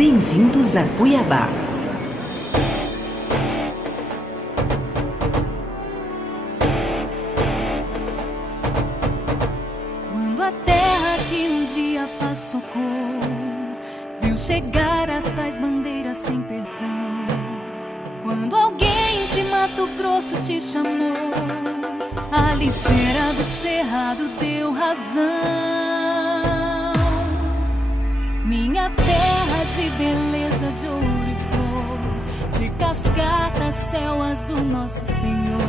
Bem-vindos a Cuiabá. Quando a terra que um dia a paz tocou viu chegar as tais bandeiras sem perdão, quando alguém de Mato Grosso te chamou, a lixeira do cerrado deu razão. Minha terra de beleza, de ouro e flor, de cascata, céu azul, nosso Senhor,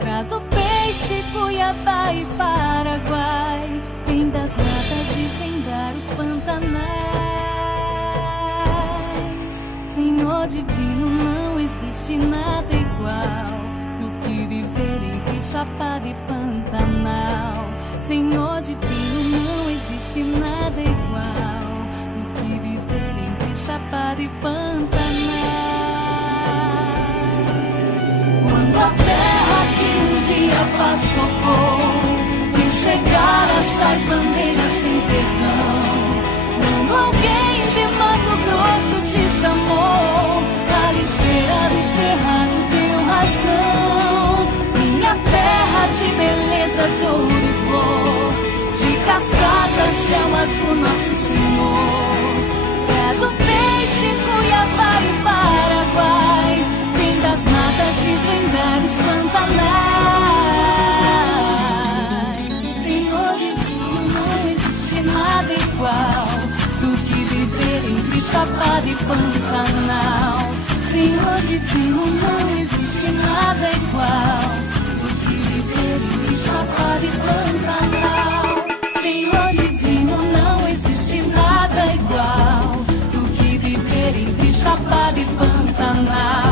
traz o peixe, Cuiabá e Paraguai, vem das matas desvendar os pantanais. Senhor divino, não existe nada igual do que viver entre Chapada e Pantanal. Senhor divino, não existe nada igual do que viver entre Chapada e Pantanal. Quando a terra que um dia a paz tocou viu chegar as tais bandeiras sem perdão, quando alguém de Mato Grosso te chamou, a lixeira do cerrado deu razão. Minha terra de beleza, de ouro e flor, de cascata, céu azul, nosso Senhor, traz o peixe, Cuiabá e Paraguai, vem das matas desvendar os pantanais. Senhor divino, não existe nada igual do que viver entre Chapada e Pantanal. Senhor divino, não existe nada igual do que viver entre Chapada e Pantanal. Senhor divino, não existe nada igual do que viver entre Chapada e Pantanal.